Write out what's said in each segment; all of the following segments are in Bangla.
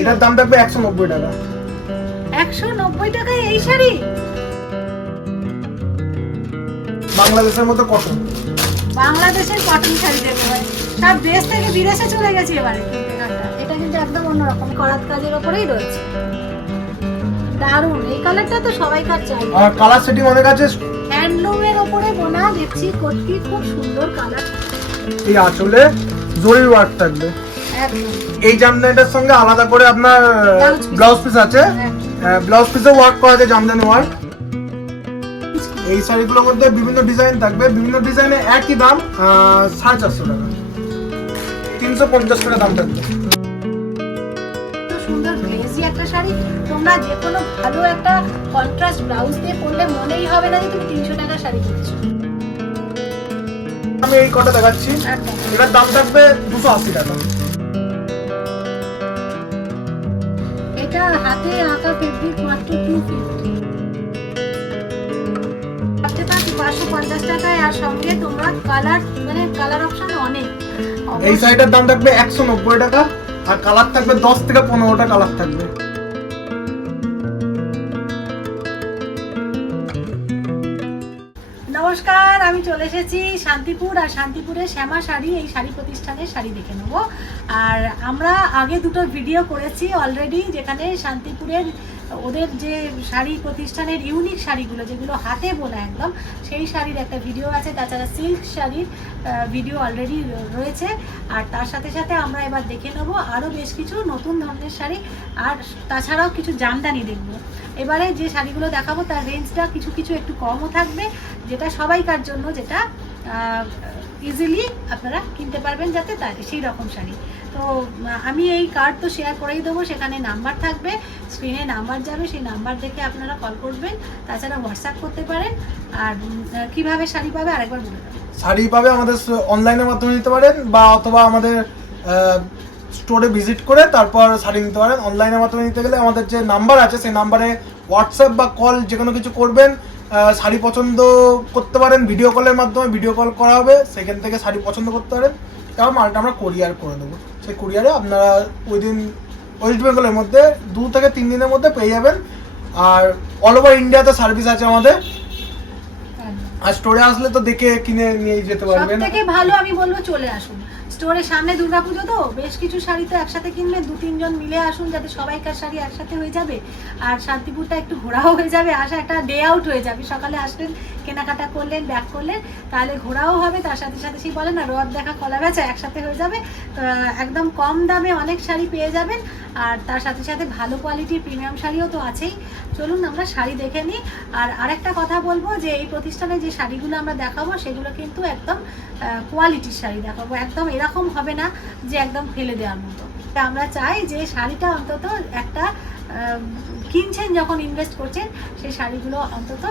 এটার দাম থাকবে একশো নব্বই টাকা। একশো নব্বই টাকায় এই শাড়ি? বাংলাদেশের মধ্যে কটন বাংলাদেশের কটন শাড়ি দেখতে হয় সব দেশ থেকে বিদেশে চলে গেছে এবারে। এটা কিন্তু একদম অন্যরকম করাত কাজের ওপরেই রয়েছে। দারুণ এই কালারটা তো সবাইকার চাই আর কালার সেটিং অনেক আছে। হ্যান্ডলুমের ওপরে বোনা দেখছি কটকি খুব সুন্দর কালার এই আঁচলে জরি ওয়ার্ক থাকবে। এই জামদানিটার সঙ্গে আলাদা করে আপনার ব্লাউজ পিস আছে। ব্লাউজ পিসে ওয়ার্ক করা আছে জামদানি ওয়ার্ক এই শাড়িগুলোর মধ্যে বিভিন্ন ডিজাইন থাকবে। বিভিন্ন ডিজাইনে একই দাম সাড়ে চারশো টাকা। তিনশো পঞ্চাশ টাকা দাম থাকবে। সুন্দর গ্লেজি একটা শাড়ি। তোমরা যে কোনো ভালো একটা কন্ট্রাস্ট ব্লাউজ দিয়ে পরলে মনেই হবে না যে তুমি তিনশো টাকা শাড়ি আমি এই কটা দেখাচ্ছি। এটার দাম থাকবে দুশো আশি টাকা। এটা হাতে আঁকা ফেব্রিক মাত্র টু ফিফটি পাঁচশো পঞ্চাশ টাকায় আর সঙ্গে তোমরা কালার মানে কালার অপশন অনেক। এই শাড়িটার দাম থাকবে একশো নব্বই টাকা আর কালার থাকবে দশ থেকে পনেরোটা কালার থাকবে। নমস্কার আমি চলে এসেছি শান্তিপুর আর শান্তিপুরের শ্যামা শাড়ি এই শাড়ি প্রতিষ্ঠানের শাড়ি দেখে নেব। আর আমরা আগে দুটো ভিডিও করেছি অলরেডি যেখানে শান্তিপুরের ওদের যে শাড়ি প্রতিষ্ঠানের ইউনিক শাড়িগুলো, যেগুলো হাতে বোনা একদম, সেই শাড়ির একটা ভিডিও আছে, তাছাড়া সিল্ক শাড়ির ভিডিও অলরেডি রয়েছে। আর তার সাথে সাথে আমরা এবার দেখে নেব আরও বেশ কিছু নতুন ধরনের শাড়ি, আর তাছাড়াও কিছু জামদানি দেখব। এবারে যে শাড়িগুলো দেখাবো, তার রেঞ্জটা কিছু কিছু একটু কমও থাকবে, যেটা সবাইকার জন্য যেটা ইজিলি আপনারা কিনতে পারবেন যাতে তার সেই রকম শাড়ি। তো আমি এই কার্ড তো শেয়ার করেই দেবো, সেখানে নাম্বার থাকবে স্ক্রিনে নাম্বার যাবে, সেই নাম্বার দেখে আপনারা কল করবেন, তাছাড়া হোয়াটসঅ্যাপ করতে পারেন, আর কীভাবে শাড়ি পাবে আরেকবার বলে শাড়ি পাবে আমাদের অনলাইনের মাধ্যমে নিতে পারেন, বা অথবা আমাদের স্টোরে ভিজিট করে তারপর শাড়ি নিতে পারেন। অনলাইনের মাধ্যমে নিতে গেলে আমাদের যে নাম্বার আছে, সেই নাম্বারে হোয়াটসঅ্যাপ বা কল যে কোনো কিছু করবেন শাড়ি পছন্দ করতে পারেন ভিডিও কলের মাধ্যমে ভিডিও কল করা হবে, সেখান থেকে শাড়ি পছন্দ করতে পারেন। এবং মালটা আমরা কোরিয়ার করে দেবো। সেই কোরিয়ারে আপনারা ওই দিন ওয়েস্ট বেঙ্গলের মধ্যে দু থেকে তিন দিনের মধ্যে পেয়ে যাবেন। আর অল ওভার ইন্ডিয়াতে সার্ভিস আছে আমাদের। আর স্টোরে আসলে তো দেখে কিনে নিয়ে যেতে পারবেন। ভালো আমি বলব চলে আসুন। স্টোরের সামনে দুর্গাপুজো তো? বেশ কিছু শাড়ি তো একসাথে কিনলে দু, তিনজন মিলে আসুন যাতে সবাইকার শাড়ি একসাথে হয়ে যাবে। আর শান্তিপুরটা একটু ঘোরাও হয়ে যাবে, আসা একটা ডে আউট হয়ে যাবে। সকালে আসলেন, কেনাকাটা করলেন ব্যাক করলেন, তাহলে ঘোরাও হবে। তার সাথে সাথে সেই বলে না, রথ দেখা, কলা বেচা একসাথে হয়ে যাবে। একদম কম দামে অনেক শাড়ি পেয়ে যাবেন। আর তার সাথে সাথে ভালো কোয়ালিটির প্রিমিয়াম শাড়িও তো আছেই। চলুন আমরা শাড়ি দেখে নিই। আর আরেকটা কথা বলব যে, এই প্রতিষ্ঠানে যে শাড়িগুলো আমরা দেখাবো, সেগুলো কিন্তু একদম কোয়ালিটির শাড়ি দেখাবো। একদম এরকম হবে না যে একদম ফেলে দেওয়ার মতো। আমরা চাই যে শাড়িটা অন্তত একটা কিনছেন যখন ইনভেস্ট করছেন, সেই শাড়িগুলো অন্তত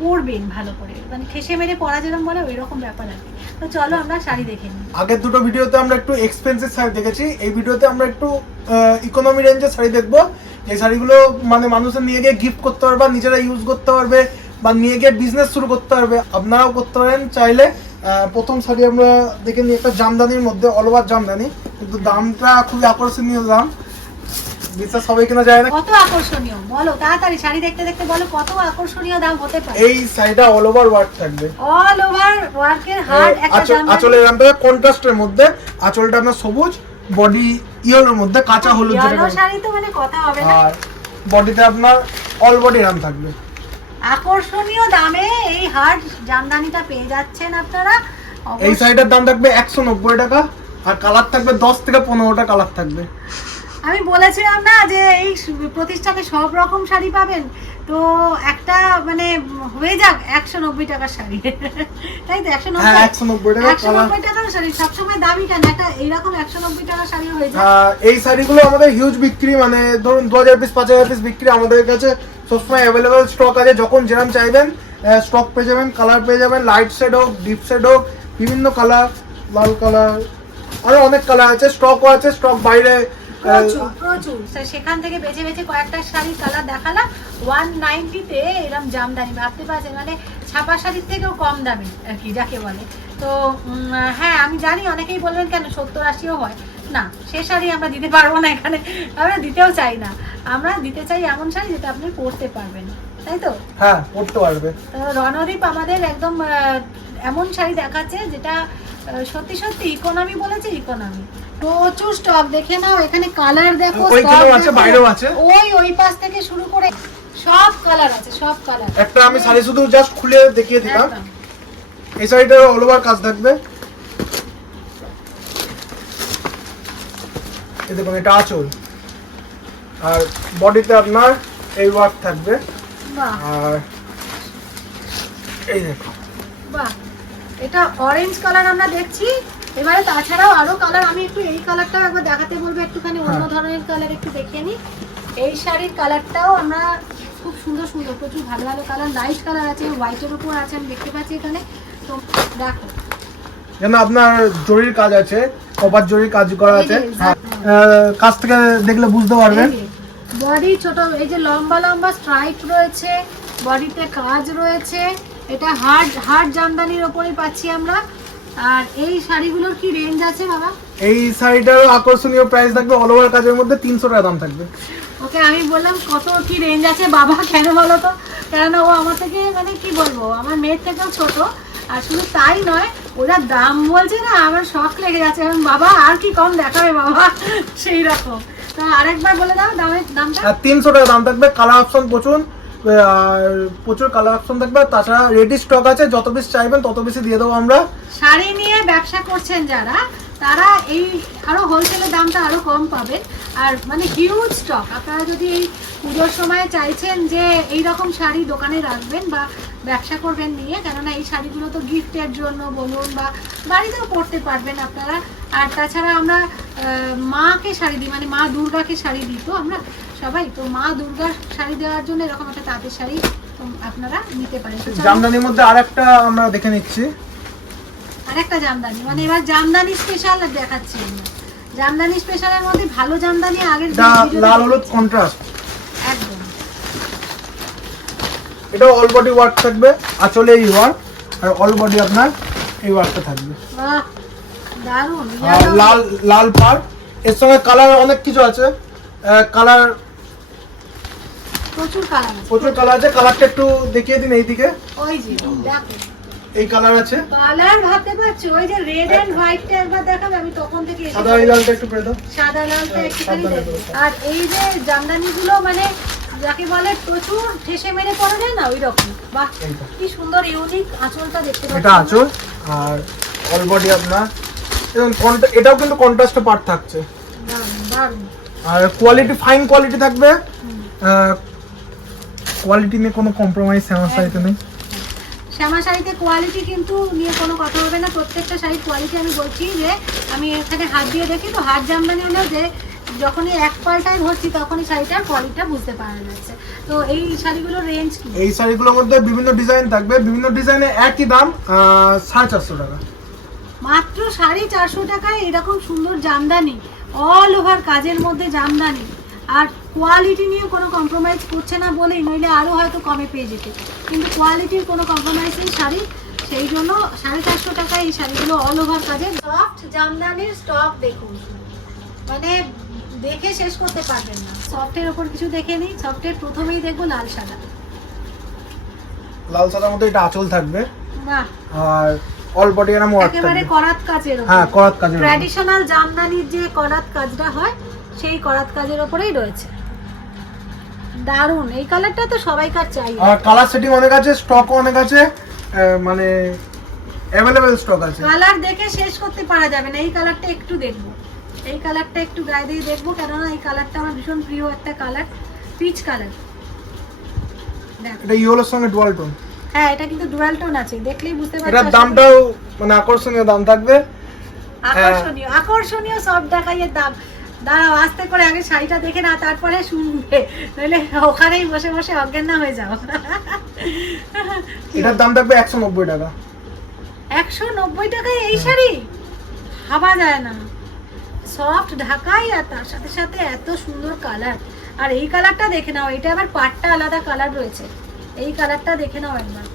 পরবেন ভালো করে। মানে ঠেসে মেরে পরা যেরকম বলে ওই রকম ব্যাপার আর তো চলো আমরা শাড়ি দেখে নিই। আগের দুটো ভিডিওতে আমরা একটু এক্সপেন্সিভ শাড়ি দেখেছি। এই ভিডিওতে আমরা একটু ইকোনমি রেঞ্জের শাড়ি দেখব। এই শাড়িগুলো মানে মানুষের নিয়ে গিয়ে গিফট করতে পারবে নিজেরা ইউজ করতে পারবে বা নিয়ে গিয়ে বিজনেস শুরু করতে পারবে আপনারাও করতে পারেন। চাইলে প্রথম শাড়ি আমরা দেখে নিই একটা জামদানির মধ্যে অল ওভার জামদানি। কিন্তু দামটা খুবই আকর্ষণীয় দাম। বিশ্বাস সবাই কিনা যায় না। কত আকর্ষণীয়? বলো তাড়াতাড়ি শাড়ি দেখতে দেখতে বলো কত আকর্ষণীয় দাম হতে পারে। এই শাড়িটা অল ওভার ওয়ার্ক থাকবে। অল ওভার ওয়ার্কের হার্ড একটা জামদানি। কন্ট্রাস্টের মধ্যে। আঁচলটা আপনার সবুজ বডি ইয়েলোর মধ্যে কাঁচা হলুদ যেটা ইয়েলো শাড়ি তো মানে কথা হবে না। আর বডিতে আপনার অল বডি রাম থাকবে। আকর্ষণীয় দামে এই হার্ড জামদানিটা পেয়ে যাচ্ছেন আপনারা। এই শাড়িটার দাম থাকবে একশো নব্বই টাকা আর কালার থাকবে দশ থেকে পনেরোটা কালার থাকবে। আমি বলেছিলাম না যে এই প্রতিষ্ঠানে সব রকম শাড়ি পাবেন। তো একটা মানে হয়ে যাক একশো নব্বই টাকার শাড়ি। তাই তো একশো হ্যাঁ নব্বই একশো নব্বই টাকা একশো নব্বই টাকার শাড়ি সবসময় দামি কেন? একটা এইরকম একশো নব্বই টাকার শাড়ি হয়ে যায় এই শাড়িগুলো আমাদের হিউজ বিক্রি মানে ধরুন দু হাজার পিস পাঁচ হাজার পিস বিক্রি আমাদের কাছে সবসময় অ্যাভেলেবেল স্টক আছে। যখন যেরকম চাইবেন স্টক পেয়ে যাবেন কালার পেয়ে যাবেন লাইট শেড হোক ডিপ শেড হোক বিভিন্ন কালার লাল কালার আরও অনেক কালার আছে স্টকও আছে স্টক বাইরে প্রচুর প্রচুর। সেখান থেকে বেছে বেছে কয়েকটা শাড়ির কালার দেখালাম। ওয়ান নাইনটিতে এরকম জামদানি ভাবতে পারছেন? মানে ছাপা শাড়ির থেকেও কম দামে আর কি যাকে বলে। তো হ্যাঁ আমি জানি অনেকেই বলবেন কেন সত্তর আশিও হয়? না সে শাড়ি আমরা দিতে পারব না এখানে। আমরা দিতেও চাই না। আমরা দিতে চাই এমন শাড়ি যেটা আপনি পরতে পারবেন তাই তো? হ্যাঁ পড়তে পারবে। রণদীপ আমাদের একদম এমন শাড়ি দেখাচ্ছে যেটা সত্যি সত্যি ইকোনমি বলেছে ইকোনমি প্রচুর স্টক দেখে নাও এখানে কালার দেখো ওইখানেও আছে, বাইরেও আছে। ওই ওই পাশ থেকে শুরু করে সব কালার আছে সব কালার একটা আমি শাড়ি শুধু জাস্ট খুলে দেখিয়ে দিলাম। এই শাড়িটার অল ওভার কাজ থাকবে এই দেখুন এটা আঁচল। আর বডিতে আপনার এই ওয়ার্ক থাকবে। আর এই দেখুন। বাহ। এটা অরেঞ্জ কালার আমরা দেখছি। এবারে তাছাড়াও আরও কালার আমি একটু এই কালারটাও একবার দেখাতে বলব একটুখানি অন্য হ্যাঁ। ধরনের কালার একটু দেখে নিই এই শাড়ির কালারটাও আমরা খুব সুন্দর সুন্দর প্রচুর ভালো ভালো কালার লাইট কালার আছে হোয়াইটের উপর আছে আমি দেখতে পাচ্ছি এখানে। তো দেখো যেন আপনার জরির কাজ আছে কপার জরির কাজ করা আছে। হ্যাঁ, কাছ থেকে দেখলে বুঝতে পারবেন। বডি ছোট এই যে লম্বা লম্বা স্ট্রাইপ রয়েছে বডিতে কাজ রয়েছে এটা হার্ড হার্ড জামদানির ওপরেই পাচ্ছি আমরা। আর এই শাড়িগুলোর কি রেঞ্জ আছে বাবা? এই শাড়িটার আকর্ষণীয় প্রাইস থাকবে অল ওভার কাজের মধ্যে তিনশো টাকা দাম থাকবে। ওকে আমি বললাম কত কি রেঞ্জ আছে বাবা কেন বলো তো? কেননা ও আমার থেকে মানে কি বলব আমার মেয়ের থেকেও ছোট আর শুধু তাই নয় ওরা দাম বলছে না আমার শখ লেগে যাচ্ছে। এখন বাবা আর কি কম দেখাবে বাবা? সেই রকম তো আরেকবার বলে দাও দামের দামটা। তিনশো টাকা দাম থাকবে কালার অপশন প্রচুর প্রচুর কালার অপশন থাকবে। তাছাড়া রেডি স্টক আছে, যত বেশি চাইবেন তত বেশি দিয়ে দেবো আমরা। শাড়ি নিয়ে ব্যবসা করছেন যারা, তারা এই আরও হোলসেলের দামটা আরও কম পাবেন। আর মানে হিউজ স্টক আপনারা যদি এই পুজোর সময় চাইছেন যে এই রকম শাড়ি দোকানে রাখবেন বা ব্যবসা করবেন নিয়ে, কেননা এই শাড়িগুলো তো গিফটের জন্য বলুন বা বাড়িতেও পরতে পারবেন আপনারা। আর তাছাড়া আমরা মাকে শাড়ি দিই মানে মা দুর্গাকে শাড়ি দিই তো আমরা সবাই তো মা দুর্গার শাড়ি দেওয়ার জন্য এরকম একটা তাঁতের শাড়ি আপনারা নিতে পারেন। জামদানির মধ্যে আর একটা আমরা দেখে নিচ্ছি। আরেকটা জামদানি মানে এবার জামদানি স্পেশাল দেখাচ্ছি আমরা। জামদানি স্পেশালের মধ্যে ভালো জামদানি আগের লাল হলুদ কন্ট্রাস্ট একদম। এটা অল বডি ওয়ার্ক থাকবে আসলে এই ওয়ার্ক আর অল বডি আপনার এই ওয়ার্কটা থাকবে। দারুণ। লাল লাল পার এর সঙ্গে কালার অনেক কিছু আছে। কালার প্রচুর কালার আছে। প্রচুর কালার আছে কালারটা একটু দেখিয়ে দিন এইদিকে। ওই যে দেখো। এই কালার আছে। কালার ভাবতে পারছ? ওই যে রেড এন্ড হোয়াইটটা একবার দেখাবে আমি তখন থেকে সাদা লালটা একটু করে দাও। সাদা লালটা হ্যাঁ, একটুখানি দেবো। আর এই যে জামদানিগুলো মানে যাকে বলে প্রচুর ঠেসে মেরে পড়া যায় না ওই রকম বাহ কি সুন্দর ইউনিক আঁচলটা দেখতে পাচ্ছি এটা আঁচল আর অল বডি আপনার। এবং এটাও কিন্তু কন্ট্রাস্টে পার্ট থাকছে। আর কোয়ালিটি ফাইন কোয়ালিটি থাকবে। কোয়ালিটি নিয়ে কোনো কম্প্রোমাইজ আমার সাইতে নেই? শ্যামা শাড়িতে কোয়ালিটি কিন্তু নিয়ে কোনো কথা হবে না। প্রত্যেকটা শাড়ির কোয়ালিটি আমি বলছি যে আমি এখানে হাত দিয়ে দেখি তো হাত জামদানি হলেও যে যখনই এক পাল্টায় ধরছি তখনই শাড়িটার কোয়ালিটিটা বুঝতে পারা যাচ্ছে। তো এই শাড়িগুলোর রেঞ্জ কি? এই শাড়িগুলোর মধ্যে বিভিন্ন ডিজাইন থাকবে। বিভিন্ন ডিজাইনে একই দাম সাড়ে চারশো টাকা। মাত্র সাড়ে চারশো টাকায় এরকম সুন্দর জামদানি অল ওভার কাজের মধ্যে জামদানি। আর কোয়ালিটি নিয়ে কোনো কম্প্রোমাইজ করছে না বলেই নইলে আরও হয়তো কমে পেয়ে যেতে। কিন্তু কোয়ালিটির কোনো কম্প্রোমাইজ নেই শাড়ি সেই জন্য সাড়ে চারশো টাকায় এই শাড়িগুলো অল ওভার কাজের সফট জামদানির স্টক দেখুন। মানে দেখে শেষ করতে পারবেন না। সফটের ওপর কিছু দেখে নিই সফটের প্রথমেই দেখব লাল সাদা লাল সাদার মধ্যে এটা আঁচল থাকবে। বাহ আর অল বডি এরম ওয়ার্ক একেবারে করাত কাজের হ্যাঁ করাত কাজের ট্র্যাডিশনাল জামদানির যে করাত কাজটা হয় সেই করাত কাজের ওপরেই রয়েছে। দারুণ। এই কালারটা তো সবাইকার চাই আর কালার সেটিং অনেক আছে স্টক অনেক আছে মানে অ্যাভেলেবেল স্টক আছে। কালার দেখে শেষ করতে পারা যাবে না। এই কালারটা একটু দেখব। এই কালারটা একটু গায়ে দিয়ে দেখব কেননা এই কালারটা আমার ভীষণ প্রিয় একটা কালার পিচ কালার দেখো। এটা ইয়েলোর সঙ্গে ডুয়াল টোন হ্যাঁ এটা কিন্তু ডুয়াল টোন আছে দেখলেই বুঝতে পারছ এটার দামটাও মানে আকর্ষণীয় দাম থাকবে। আকর্ষণীয় আকর্ষণীয় সব দেখাইয়ের দাম। দাঁড়াও আস্তে করে আগে শাড়িটা দেখে না তারপরে শুনবে। নইলে ওখানেই বসে বসে অজ্ঞান না হয়ে যাও। এটার দাম থাকবে একশো নব্বই টাকা। একশো নব্বই টাকায় এই শাড়ি? ভাবা যায় না। সফট ঢাকাই আর তার সাথে সাথে এত সুন্দর কালার। আর এই কালারটা দেখে নাও এটা আবার পাটটা আলাদা কালার রয়েছে। এই কালারটা দেখে নাও একবার।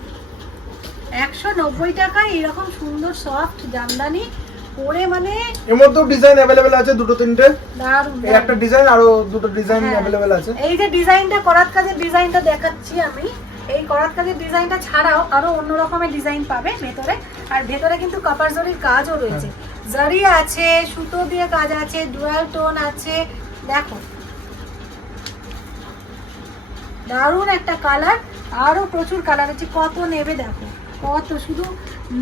একশো নব্বই টাকায় এরকম সুন্দর সফট জামদানি পরে মানে এর মধ্যেও ডিজাইন অ্যাভেলেবেল আছে দুটো তিনটে। দারুণ এই একটা ডিজাইন আরও দুটো ডিজাইন হ্যাঁ। অ্যাভেলেবেল আছে। এই যে ডিজাইনটা করাত কাজের ডিজাইনটা দেখাচ্ছি আমি। এই করাত কাজের ডিজাইনটা ছাড়াও আরও অন্য রকমের ডিজাইন পাবে ভেতরে। আর ভেতরে কিন্তু কাপার জরির কাজও রয়েছে। জারি আছে সুতো দিয়ে কাজ আছে ডুয়াল টোন আছে। দেখো। দারুণ একটা কালার আরও প্রচুর কালার আছে। কত নেবে দেখো? কত? শুধু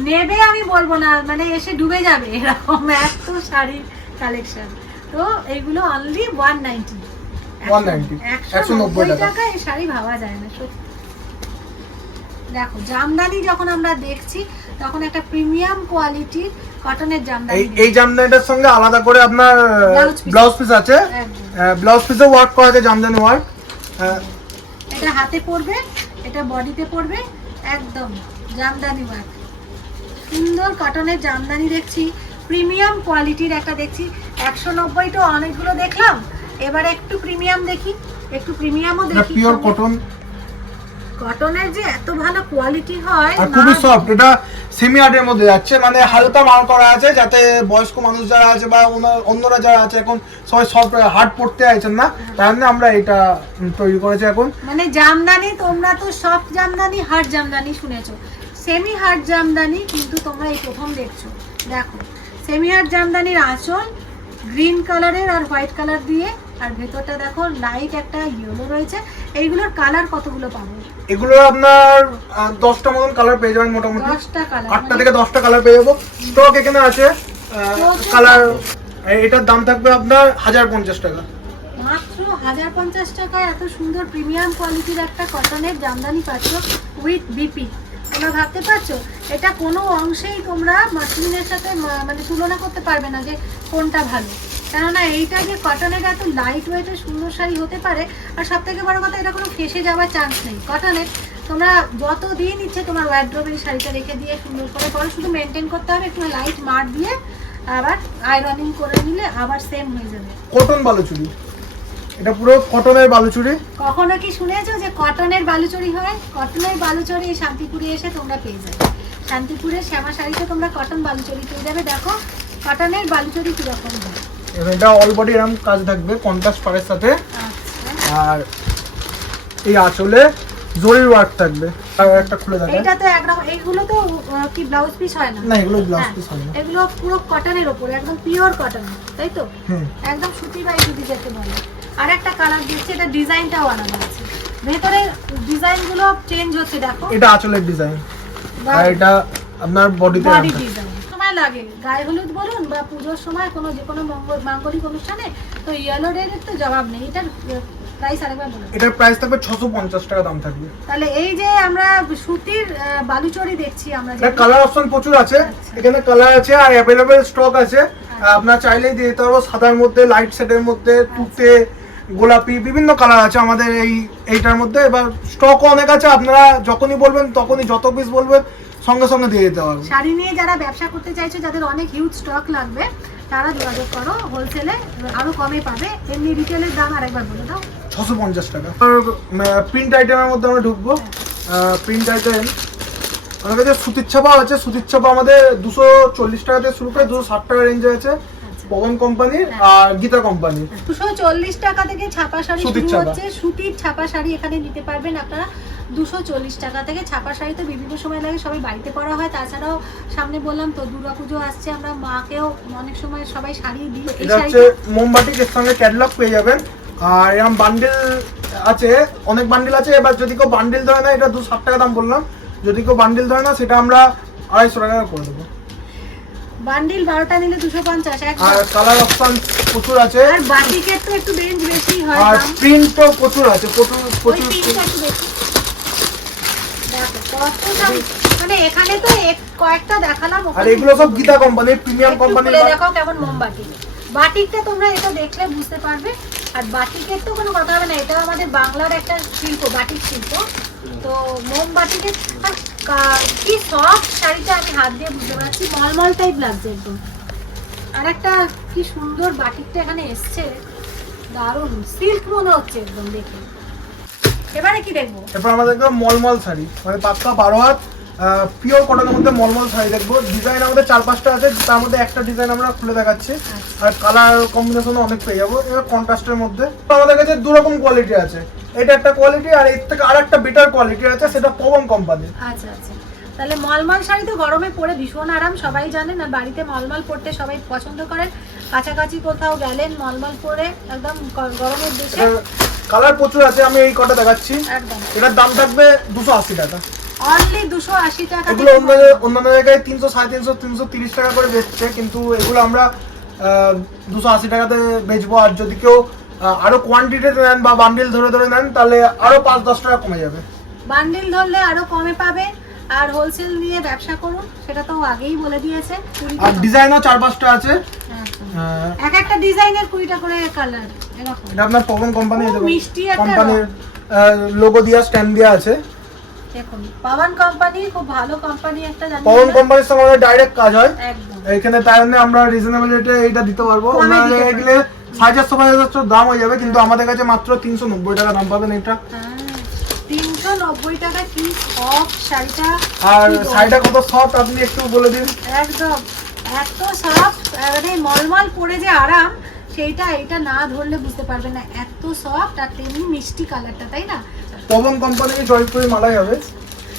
নেবে আমি বলব না মানে এসে ডুবে যাবে এরকম এত শাড়ির কালেকশন তো এইগুলো অনলি ওয়ান নাইনটি একশো নব্বই টাকা। টাকা এই শাড়ি ভাবা যায় না সত্যি। দেখো জামদানি যখন আমরা দেখছি তখন একটা প্রিমিয়াম কোয়ালিটির কটনের জামদানি এই জামদানিটার সঙ্গে আলাদা করে আপনার ব্লাউজ পিস আছে। ব্লাউজ পিসে ওয়ার্ক করা আছে জামদানি ওয়ার্ক এটা হাতে পড়বে এটা বডিতে পড়বে একদম জামদানি ওয়ার্ক সুন্দর কটনের জামদানি দেখছি প্রিমিয়াম কোয়ালিটির একটা দেখছি। একশো নব্বই তো অনেকগুলো দেখলাম এবার একটু প্রিমিয়াম দেখি একটু প্রিমিয়ামও দেখি পিওর কটন কটনের যে এত ভালো কোয়ালিটি হয় আর খুবই সফট এটা সেমি আর্টের মধ্যে যাচ্ছে মানে হালকা মার করা আছে যাতে বয়স্ক মানুষ যারা আছে বা অন্যরা যারা আছে এখন সবাই সফট হার্ড পড়তে চাইছেন না তার জন্য আমরা এটা তৈরি করেছি এখন। মানে জামদানি তোমরা তো সফট জামদানি হার্ড জামদানি শুনেছো। সেমি হার্ড জামদানি কিন্তু তোমরা এই প্রথম দেখছ। দেখো সেমি হার্ড জামদানির আঁচল গ্রিন কালারের আর হোয়াইট কালার দিয়ে আর ভেতরটা দেখো লাইট একটা ইয়েলো রয়েছে। এইগুলোর কালার কতগুলো পাবো? এগুলো আপনার দশটা মতন কালার পেয়ে যাবেন মোটামুটি। দশটা কালার আটটা থেকে দশটা কালার পেয়ে যাব। স্টক এখানে আছে কালার এটার দাম থাকবে আপনার হাজার পঞ্চাশ টাকা। মাত্র হাজার পঞ্চাশ টাকায় এত সুন্দর প্রিমিয়াম কোয়ালিটির একটা কটনের জামদানি পাচ্ছ উইথ বিপি তোমরা ভাবতে পারছ? এটা কোনো অংশেই তোমরা মাসলিনের সাথে মানে তুলনা করতে পারবে না যে কোনটা ভালো। কেননা এইটা যে কটনের এত লাইট ওয়েটের সুন্দর শাড়ি হতে পারে, আর সব থেকে বড় কথা এটা কোনো ফেসে যাওয়ার চান্স নেই। কটনের তোমরা যত দিন ইচ্ছে তোমার ওয়ার্ড্রোবের শাড়িটা রেখে দিয়ে সুন্দর করে পরে, শুধু মেনটেন করতে হবে, একটু লাইট মার দিয়ে আবার আয়রনিং করে নিলে আবার সেম হয়ে যাবে। কটন বালুচুরি এটা পুরো কটনের বালুচুরি। কখনো কি শুনেছো যে কটনের বালুচরি হয়? কটনের বালুচরি শান্তিপুরে এসে তোমরা পেয়ে যাবে। শান্তিপুরের শ্যামা শাড়িতে তোমরা কটন বালুচরি পেয়ে যাবে। দেখো কটনের বালুচরি কীরকম হয়। এটা অল বডি এরকম কাজ থাকবে কন্ট্রাস্ট পাড়ের সাথে। আচ্ছা। আর এই আঁচলে জরির ওয়ার্ক থাকবে। আর একটা খুলে দেখা এইটা তো একরকম এইগুলো তো কি ব্লাউজ পিস হয় না? না এগুলো ব্লাউজ হ্যাঁ, পিস হয় না। এগুলো পুরো কটনের ওপর একদম পিওর কটন তাই তো? একদম সুতি বাই যদি যেতে বলে। আর একটা কালার দিচ্ছে এটা ডিজাইনটাও আলাদা আছে। ভেতরে ডিজাইনগুলো চেঞ্জ হচ্ছে দেখো। এটা আঁচলের ডিজাইন। আর এটা আপনার বডিতে বডি ডিজাইন সময় লাগে। গায়ে হলুদ বলুন বা পুজোর সময় কোনো যে কোনো মঙ্গল মাঙ্গলিক অনুষ্ঠানে তো ইয়েলো রেডের তো জবাব নেই। এটার প্রাইস আরেকবার বলুন এটার প্রাইস থাকবে ছশো পঞ্চাশ টাকা দাম থাকবে। তাহলে এই যে আমরা সুতির বালুচরি দেখছি আমরা এটা যে কালার অপশন প্রচুর আছে। আচ্ছা। এখানে কালার আছে আর অ্যাভেলেবেল স্টক আছে। আপনার চাইলেই দিতে পারব। সাদার মধ্যে লাইট সেটের মধ্যে তুতে গোলাপি বিভিন্ন কালার আছে আমাদের এই এইটার মধ্যে। এবার স্টকও অনেক আছে আপনারা যখনই বলবেন তখনই যত পিস বলবেন সঙ্গে সঙ্গে দিয়ে দিতে পারব। শাড়ি নিয়ে যারা ব্যবসা করতে চাইছে যাদের অনেক হিউজ স্টক লাগবে তারা যোগাযোগ করো হোলসেলে আরও কমে পাবে। এমনি রিটেলের দাম আরেকবার বলে দাও। ছশো পঞ্চাশ টাকা। প্রিন্ট আইটেমের মধ্যে আমরা ঢুকবো। প্রিন্ট আইটেম আমাদের কাছে সুতির ছাপাও আছে। সুতির ছাপা আমাদের দুশো চল্লিশ টাকা থেকে শুরু করে দুশো ষাট টাকা রেঞ্জে আছে। পবন কোম্পানির আর গীতা কোম্পানির। দুশো চল্লিশ টাকা থেকে ছাপা শাড়ি শুরু হচ্ছে। সুতির ছাপা শাড়ি এখানে নিতে পারবেন আপনারা। দুশো চল্লিশ টাকা থেকে ছাপা শাড়ি তো বিভিন্ন সময় লাগে সবাই বাড়িতে পরা হয়। তাছাড়াও সামনে বললাম তো দুর্গাপুজো আসছে আমরা মাকেও অনেক সময় সবাই শাড়ি দিই এটা হচ্ছে শাড়িটা মোমবাতি এর সঙ্গে ক্যাটলগ পেয়ে যাবেন। আর এরকম বান্ডেল আছে অনেক বান্ডেল আছে। এবার যদি কেউ বান্ডেল ধরে না এটা দু ষাট টাকা দাম বললাম। যদি কেউ বান্ডেল ধরে না সেটা আমরা আড়াইশো টাকা করে দেবো। বান্ডিল বারোটা নিলে দুশো পঞ্চাশ আর কালার অপশন প্রচুর আছে। আর বাটিকের তো একটু রেঞ্জ বেশি হয় আর প্রিন্টও প্রচুর আছে প্রচুর প্রচুর। মানে এখানে তো এক- কয়েকটা দেখালাম আর ওখানে এগুলো সব গীতা কোম্পানি প্রিমিয়াম একটু দেখো কেমন মোমবাতি। বাটিকটা তোমরা এটা দেখলে বুঝতে পারবে। আর বাটিকের তো কোনো কথা হবে না এটা আমাদের বাংলার একটা শিল্প বাটিক শিল্প। তো আর কা- সফট শাড়িটা আমি হাত দিয়ে বুঝতে পারছি মলমল টাইপ লাগছে একদম। আর একটা কি সুন্দর বাটিকটা এখানে এসছে দারুণ সিল্ক মনে হচ্ছে একদম দেখে। এবারে কি দেখব? এরপর আমাদের দেখবে মলমল শাড়ি। মানে পাক্কা বারো হাত পিওর কটনের মধ্যে মলমল শাড়ি দেখব। ডিজাইন আমাদের চার পাঁচটা আছে তার মধ্যে একটা ডিজাইন আমরা খুলে দেখাচ্ছি। আর কালার কম্বিনেশন অনেক পেয়ে যাব এবার কন্ট্রাস্টের মধ্যে। আমাদের কাছে দু রকম কোয়ালিটি আছে। এটা একটা কোয়ালিটি আর এর থেকে আর একটা বেটার কোয়ালিটি আছে সেটা পবন কোম্পানি আচ্ছা আচ্ছা। তাহলে মলমল শাড়ি তো গরমে পরে ভীষণ আরাম সবাই জানেন আর বাড়িতে মলমল পরতে সবাই পছন্দ করেন। কাছাকাছি কোথাও গেলেন মলমল পরে একদম গরমের দেশে? কালার প্রচুর আছে আমি এই কটা দেখাচ্ছি। একদম। এটার দাম থাকবে দুশো আশি টাকা। অনলি দুশো আশি টাকা এগুলো অন্য অন্যান্য জায়গায় তিনশো সাড়ে তিনশো তিনশো তিরিশ টাকা করে বেচছে কিন্তু এগুলো আমরা দুশো আশি টাকাতে বেচবো। আর যদি কেউ আরও কোয়ান্টিটিতে নেন বা বান্ডিল ধরে ধরে নেন তাহলে আরও পাঁচ দশ টাকা কমে যাবে। বান্ডিল ধরলে আরও কমে পাবে আর হোলসেল নিয়ে ব্যবসা করুন সেটা তো আগেই বলে দিয়েছে আর ডিজাইনও চার পাঁচটা আছে। এক একটা ডিজাইনের কুড়িটা করে কালার এরকম। এটা আপনার পবন কোম্পানি মিষ্টি একটা কোম্পানির লোগো দেওয়া স্ট্যাম্প দেওয়া আছে। দেখুন পাওয়ান কোম্পানি খুব ভালো কোম্পানি একটা জানি পবন। কোম্পানির সঙ্গে আমাদের ডাইরেক্ট কাজ হয়। একদম। এখানে তাই জন্য আমরা রিজনেবল রেটে এইটা দিতে পারব। পারি। গেলে সাড়ে চারশো পাঁচ হাজার দাম হয়ে যাবে কিন্তু আমাদের কাছে মাত্র তিনশো নব্বই টাকা দাম পাবেন এটা তিনশো নব্বই টাকা কি সব শাড়িটা? আর শাড়িটা কত সফট আপনি একটু বলে দিন। একদম এত সফট মানে মলমল পরে যে আরাম সেইটা এটা না ধরলে বুঝতে পারবে না। এত সফট আর তেমনি মিষ্টি কালারটা তাই না? পবন কোম্পানির জয়পুরি মালাই হবে?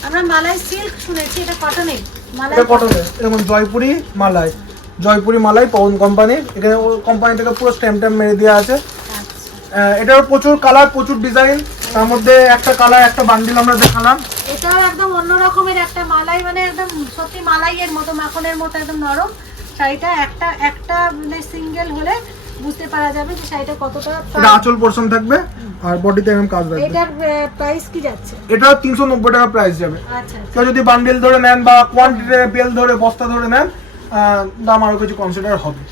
আমরা মালাই সিল্ক শুনেছি এটা কটনের মালাই কটনের এরকম জয়পুরি মালাই। জয়পুরি মালাই পবন কোম্পানির এখানে কোম্পানি থেকে পুরো স্ট্যাম্প ট্যাম্প মেরে দেওয়া আছে। আচ্ছা। এটার প্রচুর কালার প্রচুর ডিজাইন তার মধ্যে একটা কালার একটা বান্ডিল আমরা দেখালাম। এটাও একদম অন্য রকমের একটা মালাই মানে একদম সত্যি মালাইয়ের মতো মাখনের মতো একদম নরম। শাড়িটা একটা একটা মানে সিঙ্গেল হলে বুঝতে পারা যাবে যে শাড়িটা কতটা এটা আঁচল পোর্শন থাকবে আর বডিতে এরকম কাজ থাকবে। এটার প্রাইস কি যাচ্ছে? এটা তিনশো নব্বই টাকা প্রাইস যাবে। আচ্ছা কেউ যদি বান্ডিল ধরে নেন বা কোয়ান্টিটি বেল ধরে বস্তা ধরে নেন দাম আরও কিছু কনসিডার হবে।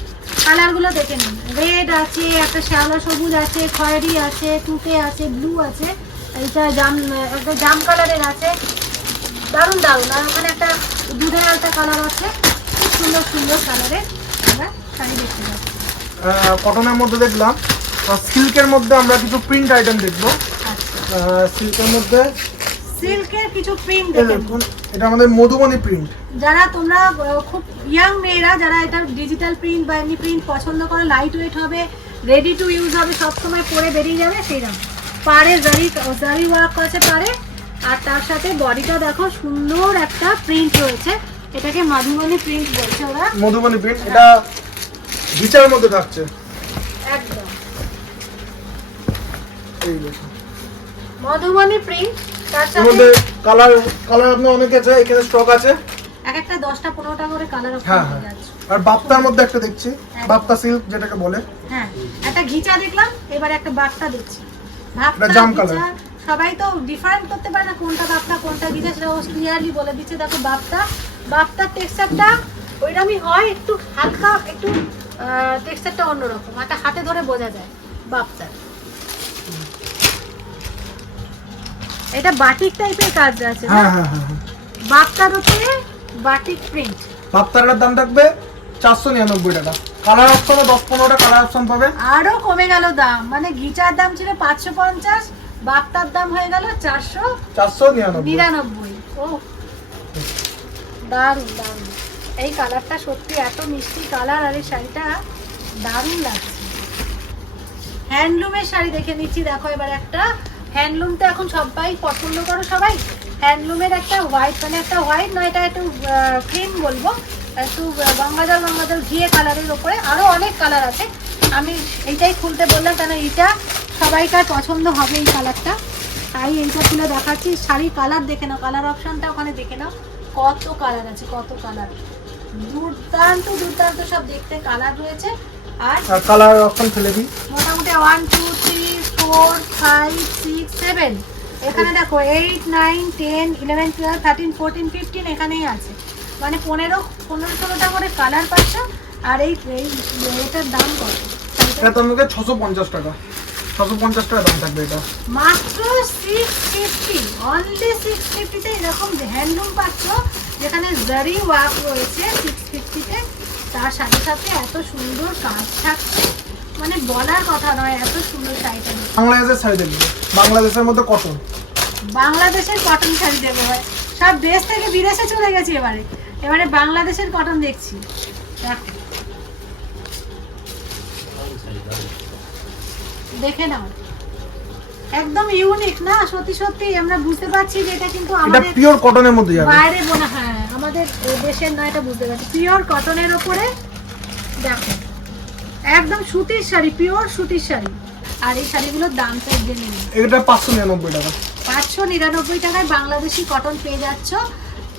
কালারগুলো দেখে নিন। রেড আছে একটা শ্যাওলা সবুজ আছে খয়েরি আছে টুটে আছে ব্লু আছে। এটা জাম একটা জাম কালারের আছে। দারুণ দারুণ। আর ওখানে একটা দুধে আলতা কালার আছে। খুব সুন্দর সুন্দর কালারের আমরা শাড়ি দেখতে পাচ্ছি। কটনের মধ্যে দেখলাম। সিল্কের মধ্যে আমরা কিছু প্রিন্ট আইটেম দেখব। আচ্ছা। সিল্কের মধ্যে সিল্কের কিছু প্রিন্ট দেখুন এটা আমাদের মধুবনী প্রিন্ট যারা তোমরা খুব ইয়াং মেয়েরা যারা এটা ডিজিটাল প্রিন্ট বা এমনি প্রিন্ট পছন্দ করো লাইট ওয়েট হবে রেডি টু ইউজ হবে সবসময় পরে বেরিয়ে যাবে সেইরকম পারে জারি জারি ওয়ার্ক আছে পারে আর তার সাথে বডিটা দেখো সুন্দর একটা প্রিন্ট রয়েছে। এটাকে মাধুবনী প্রিন্ট বলছে ওরা। মধুবনী প্রিন্ট এটা ঘিচার মধ্যে থাকছে। একদম। এই দেখুন। মধুবনী প্রিন্ট মধ্যে কালার কালার আপনার অনেক আছে এখানে স্টক আছে। এক একটা দশটা পনেরোটা করে কালার হ্যাঁ হ্যাঁ। আর বাপ্তার মধ্যে একটা দেখছি বাপ্তা সিল্ক যেটাকে বলে। হ্যাঁ একটা ঘিচা দেখলাম এবার একটা বাপ্তা দেখছি। এটা জাম colour। সবাই তো ডিফারেন্ট করতে পারে না কোনটা বাপ্তা কোনটা ঘিচা সেটা ও ক্লিয়ারলি বলে দিচ্ছে। দেখো বাপ্তা বাপ্তার টেক্সচারটা ওইরকমই হয় একটু হালকা একটু টেক্সচারটা অন্যরকম। একটা হাতে ধরে বোঝা যায় বাপ্তার। এটা বাটিক টাইপের কাজ আছে হ্যাঁ হ্যাঁ হ্যাঁ হ্যাঁ। বাপ্তার উপরে বাটিক প্রিন্ট বাপ্তারটার দাম থাকবে চারশো নিরানব্বই টাকা। কালার অপশনে দশ পনেরোটা কালার অপশন পাবেন আরও কমে গেল দাম। মানে ঘিচার দাম ছিল পাঁচশো পঞ্চাশ বাপ্তার দাম হয়ে গেল চারশো চারশো নিরানব্বই। নিরানব্বই। ও দারুণ দারুণ। এই কালারটা সত্যি এত মিষ্টি কালার আর এই শাড়িটা দারুণ লাগছে। হ্যান্ডলুমের শাড়ি দেখে নিচ্ছি দেখো এবার একটা। হ্যান্ডলুম তো এখন সবাই পছন্দ করো সবাই। হ্যান্ডলুমের একটা হোয়াইট মানে একটা হোয়াইট নয় এটা একটু ক্রিম বলব। একটু গঙ্গাজল গঙ্গাজল ঘিয়ে কালারের ওপরে আরও অনেক কালার আছে। আমি এইটাই খুলতে বললাম, কেন এইটা সবাইকার পছন্দ হবে এই কালারটা তাই এইটা খুলে দেখাচ্ছি। শাড়ি কালার দেখে নাও কালার অপশনটা ওখানে দেখে নাও। কত কালার আছে, কত কালার দুর্দান্ত দুর্দান্ত সব দেখতে কালার রয়েছে। আর কালার অপশন ফেলে দিই। মোটামুটি one two three four five six seven এখানে দেখো eight nine ten eleven twelve thirteen fourteen fifteen এখানেই আছে। মানে পনেরো পনেরো ষোলোটা করে কালার পাচ্ছ আর এই এই এটার দাম কত? এটা তোমাকে ছশো পঞ্চাশ টাকা। ছশো পঞ্চাশ টাকা দাম থাকবে এটা। মাত্র সিক্স ফিফটি অনলি সিক্স ফিফটিতে এরকম হ্যান্ডলুম পাচ্ছ যেখানে জারি ওয়ার্ক রয়েছে সিক্স ফিফটিতে তার সাথে সাথে এত সুন্দর কাজ থাকছে। মানে বলার কথা নয় এত সুন্দর শাড়িটা বাংলাদেশের শাড়ি দেখবে বাংলাদেশের মধ্যে কটন বাংলাদেশের কটন শাড়ি দেবে ভাই। সব দেশ থেকে বিদেশে চলে গেছি এবারে। এবারে বাংলাদেশের কটন দেখছি। দেখে। নাও। একদম ইউনিক না? সত্যি সত্যি আমরা বুঝতে পারছি যে এটা কিন্তু আমাদের পিওর কটনের মধ্যে যাবে। বাইরে বোনা হ্যাঁ। আমাদের দেশের না এটা বুঝতে পারছি। পিওর কটনের ওপরে দেখো একদম সুতির শাড়ি পিওর সুতির শাড়ি। আর এই শাড়িগুলোর দামটা জেনে নিন এটা পাঁচশো নিরানব্বই টাকা। পাঁচশো নিরানব্বই টাকায় বাংলাদেশি কটন পেয়ে যাচ্ছ।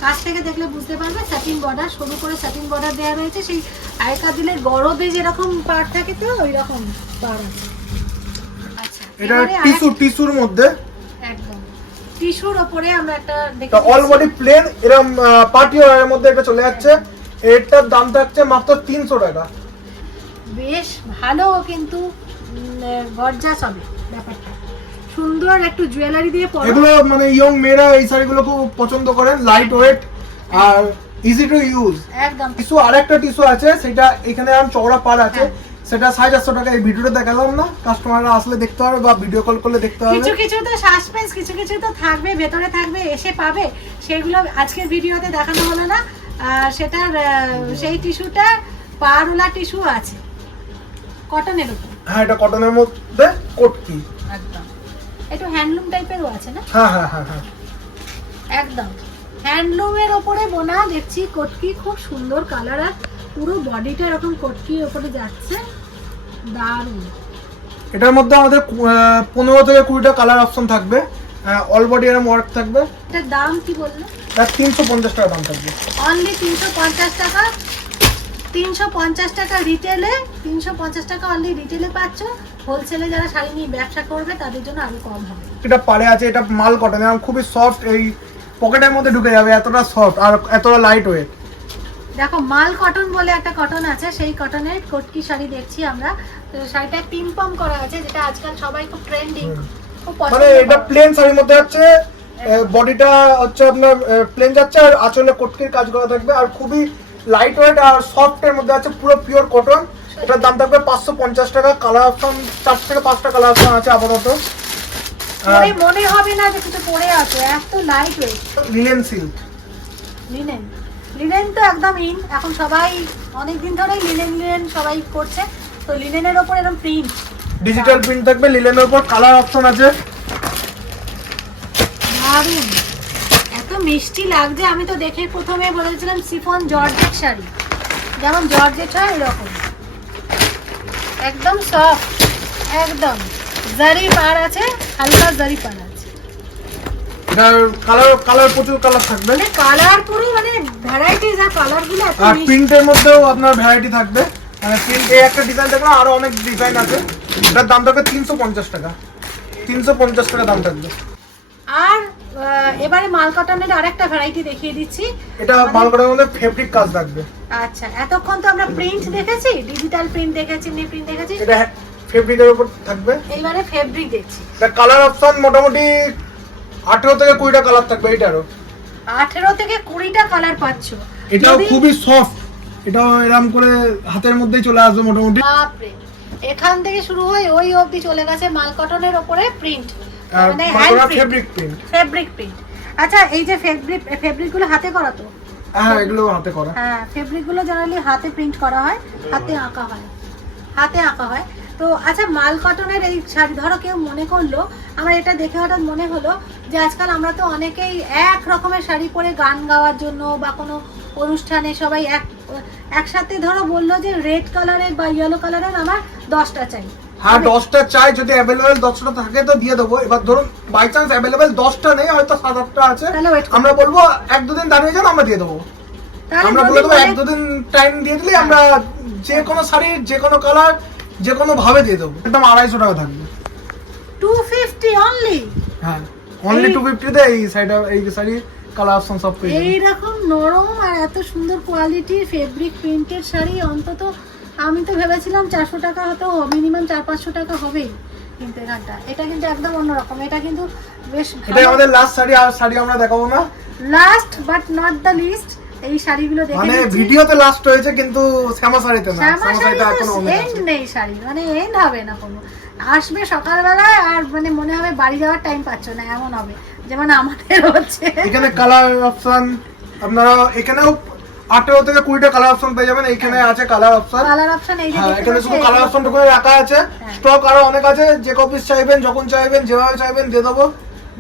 কাছ থেকে দেখলে বুঝতে পারবে সাটিন বর্ডার সরু করে সাটিন বর্ডার দেওয়া রয়েছে। সেই আয়কা দিলের গরদে যেরকম পাড় থাকে তো ওই রকম পাড় আছে। এটা এবারে টিস্যু টিস্যুর মধ্যে একদম। টিস্যুর ওপরে আমরা একটা দেখে অল বডি প্লেন এরকম পার্টি ওয়ারের মধ্যে এটা চলে যাচ্ছে। এটার দাম থাকছে মাত্র তিনশো টাকা। বেশ ভালো কিন্তু গরজাস হবে ব্যাপারটা। সুন্দর একটু জুয়েলারি দিয়ে পরো। এগুলো মানে ইয়ং মেয়েরা এই শাড়িগুলো খুব পছন্দ করেন লাইট ওয়েট আর ইজি টু ইউজ একদম। টিস্যু আরেকটা টিস্যু আছে সেটা এখানে আম চওড়া পার আছে। হ্যাঁ। সেটা সাড়ে চারশো টাকা এই ভিডিওটা দেখালাম না। কাস্টমাররা আসলে দেখতে পারবে বা ভিডিও কল করলে দেখতে পারবে। কিছু কিছু তো সাসপেন্স কিছু কিছু তো থাকবে ভেতরে থাকবে এসে পাবে। সেগুলো আজকের ভিডিওতে দেখানো হলো না। আর সেটার সেই টিস্যুটা পারুলা টিস্যু আছে। কটনের উপর। হ্যাঁ এটা কটনের মধ্যে কোটকি একদম। একটু হ্যান্ডলুম টাইপেরও আছে না? হ্যাঁ হ্যাঁ হ্যাঁ হ্যাঁ। একদম। হ্যান্ডলুমের ওপরে বোনা দেখছি কটকি খুব সুন্দর কালার আর পুরো বডিটা এরকম কটকির ওপরে যাচ্ছে। দারুণ। এটার মধ্যে আমাদের পনেরো থেকে কুড়িটা কালার অপশন থাকবে। অল বডি এরম ওয়ার্ক থাকবে। এটার দাম কি বললে? তার তিনশো পঞ্চাশ টাকা দাম থাকবে। অনলি তিনশো পঞ্চাশ টাকা। তিনশো পঞ্চাশ টাকা রিটেলে তিনশো পঞ্চাশ টাকা অনলি রিটেলে পাচ্ছ। হোলসেলে যারা শাড়ি নিয়ে ব্যবসা করবে তাদের জন্য আরও কম হবে। এটা পারে আছে এটা মাল কটন এরকম খুবই সফট এই পকেটের মধ্যে ঢুকে যাবে এতটা সফট আর এতটা লাইট ওয়েট দেখো মাল কটন বলে একটা কটন আছে সেই কটনের কটকি শাড়ি দেখছি আমরা। তো শাড়িটা পিম পম করা আছে যেটা আজকাল সবাই খুব ট্রেন্ডিং মানে এটা প্লেন শাড়ির মধ্যে হচ্ছে বডিটা হচ্ছে আপনার প্লেন যাচ্ছে আর আঁচলে কটকির কাজ করা থাকবে। আর খুবই লাইট ওয়েট আর সফট এর মধ্যে আছে পুরো পিওর কটন এটার দাম থাকবে পাঁচশো পঞ্চাশ টাকা কালার অপশন চার থেকে পাঁচটা কালার অপশন আছে আপাতত। মনে হবে না যে কিছু পরে আছে এত light weight linen silk linen linen তো একদম ইন এখন সবাই অনেক দিন ধরেই লিনেন লিনেন সবাই করছে। তো লিনেনের ওপর এরকম প্রিন্ট ডিজিটাল প্রিন্ট থাকবে লিনেনের উপর কালার অপশন আছে। দারুণ। এত মিষ্টি লাগছে। আমি তো দেখে প্রথমে বলেছিলাম সিফন জর্জেট শাড়ি। যেমন জর্জেট হয় এরকম। একদম সফট একদম। জারি পার আছে হালকা জারি পার এটার কালার কালার প্রচুর কালার থাকবে। মানে কালার পুরো মানে ভ্যারাইটিস আর কালারগুলো এত আর প্রিন্টের মধ্যেও আপনার ভ্যারাইটি থাকবে। মানে প্রিন্ট এই একটা ডিজাইন থাকবে আরও অনেক ডিজাইন আছে। এটার দাম থাকবে তিনশো পঞ্চাশ টাকা। তিনশো পঞ্চাশ টাকা দাম থাকবে। আর এবারে মাল কটনের আরেকটা ভ্যারাইটি দেখিয়ে দিচ্ছি। এটা মানে- মালকড়ার মধ্যে ফেব্রিক কাজ থাকবে। আচ্ছা এতক্ষণ তো আমরা প্রিন্ট দেখেছি ডিজিটাল প্রিন্ট দেখেছি এমনি প্রিন্ট দেখেছি। এটা ফেব্রিকের উপর থাকবে। এইবারে ফেব্রিক দেখছি। এটা কালার অপশন মোটামুটি আঠেরো থেকে কুড়িটা কালার থাকবে এটারও আঠেরো থেকে কুড়িটা কালার পাচ্ছ। এটাও খুবই সফট এটাও এরকম করে হাতের মধ্যেই চলে আসবে মোটামুটি। বাপরে। এখান থেকে শুরু হয়ে ওই অবধি চলে গেছে মাল কটনের ওপরে প্রিন্ট মানে hand fabric print fabric print আচ্ছা এই যে ফেব্রিক ফেব্রিকগুলো হাতে করা তো? হ্যাঁ এগুলো হাতে করা। হ্যাঁ ফেব্রিকগুলো জেনারেলি হাতে প্রিন্ট করা হয় হাতে আঁকা হয়। হাতে আঁকা হয়। তো আচ্ছা মাল কটনের এই শাড়ি ধরো কেউ মনে করল আমার এটা দেখে হঠাৎ মনে হলো যে আজকাল আমরা তো অনেকেই এক রকমের শাড়ি পরে গান গাওয়ার জন্য বা কোনো অনুষ্ঠানে সবাই এক একসাথে ধরো বলল যে রেড কালারের বা ইয়েলো কালারের আমার দশটা চাই। হ্যাঁ দশটা চাই যদি অ্যাভেলেবেল দশটা থাকে তো দিয়ে দেবো। এবার ধরুন বাই চান্স অ্যাভেলেবেল দশটা নেই হয়তো সাত আটটা আছে। আমরা বলব এক দুদিন দাঁড়িয়ে যান আমরা দিয়ে দেবো। আমরা বলে দেবো এক দুদিন টাইম দিয়ে দিলে আমরা যে কোনো শাড়ির যে কোনো কালার যে কোনো ভাবে দিয়ে দেবো। একদম আড়াইশো টাকা থাকবে। 250 অনলি হ্যাঁ অনলি এই- টু ফিফটিতে এই শাড়িটা এই শাড়ি কালার অপশন সব পেয়ে। এইরকম নরম আর এত সুন্দর কোয়ালিটির ফেব্রিক প্রিন্টের শাড়ি অন্তত আমি তো ভেবেছিলাম চারশো টাকা হয়তো মিনিমাম চার পাঁচশো টাকা হবেই কিন্তু এখানটা এটা কিন্তু একদম অন্যরকম। এটা কিন্তু বেশ এটাই আমাদের লাস্ট শাড়ি আর শাড়ি আমরা দেখাবো না। Last but not the list এই শাড়িগুলো দেখে মানে। ভিডিওতে লাস্ট হয়েছে কিন্তু শ্যামা শাড়িতে না শ্যামা এখনও এন্ড নেই শাড়ি মানে এন্ড হবে না কোনো। আসবে আর মানে মনে হবে বাড়ি যাওয়ার টাইম পাচ্ছ না এমন হবে। যেমন আমাদের হচ্ছে। এখানে কালার অপশন আপনারা এখানেও আঠেরো থেকে কুড়িটা কালার অপশন পেয়ে যাবেন এইখানে আছে কালার অপশন কালার অপশন এই যে হ্যাঁ এখানে শুধু কালার অপশনটুকু রাখা আছে। হ্যাঁ। স্টক আরও অনেক আছে যে কপিস চাইবেন যখন চাইবেন যেভাবে চাইবেন দিয়ে দেবো।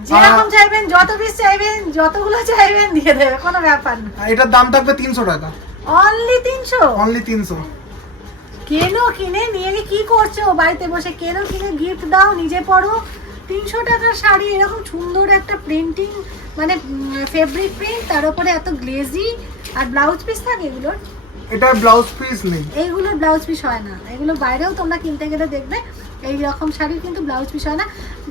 যেরকম চাইবেন যত পিস চাইবেন যতগুলো চাইবেন দিয়ে দেবে কোনো ব্যাপার না। এটার দাম থাকবে তিনশো টাকা। অনলি তিনশো? অনলি তিনশো। কেনো কিনে? নিয়ে গিয়ে কি করছ? বাড়িতে বসে কেনো কিনে গিফট দাও নিজে পরো? তিনশো টাকার শাড়ি এরকম সুন্দর একটা প্রিন্টিং মানে ফেব্রিক প্রিন্ট তার উপরে এত গ্লেজি আর ব্লাউজ পিস থাকে এগুলোর? এটা ব্লাউজ পিস নেই। এইগুলো ব্লাউজ পিস হয় না। এগুলো বাইরেও তোমরা কিনতে গেলে দেখবে। এই রকম শাড়ি কিন্তু ব্লাউজ পিস হয় না।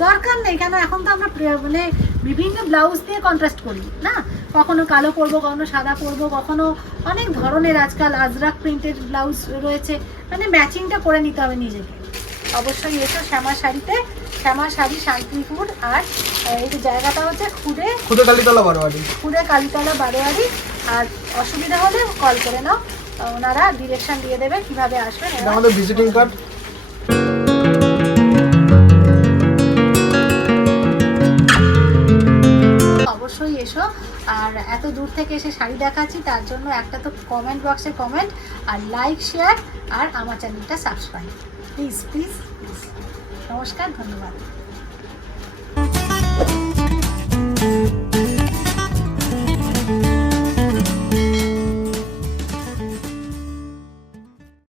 দরকার নেই কেন এখন তো আমরা মানে বিভিন্ন ব্লাউজ দিয়ে কন্ট্রাস্ট করি না? কখনো কালো পরবো কখনো সাদা পরবো কখনো অনেক ধরনের আজকাল আজরাক প্রিন্টেড ব্লাউজ রয়েছে। মানে ম্যাচিংটা করে নিতে হবে নিজেকে। অবশ্যই এসো শ্যামা শাড়িতে শ্যামা শাড়ি শান্তিপুর আর এই যে জায়গাটা হচ্ছে খুদে খুদে কালীতলা বারোয়ারি। খুদে কালীতলা বারোয়ারি। আর অসুবিধা হলে কল করে নাও। ওনারা ডিরেকশন দিয়ে দেবে কীভাবে আসবেন আমাদের ভিজিটিং কার্ড অবশ্যই এসো। আর এত দূর থেকে এসে শাড়ি দেখাচ্ছি, তার জন্য একটা তো কমেন্ট বক্সে কমেন্ট আর লাইক শেয়ার আর আমার চ্যানেলটা সাবস্ক্রাইব প্লিজ প্লিজ প্লিজ নমস্কার, ধন্যবাদ।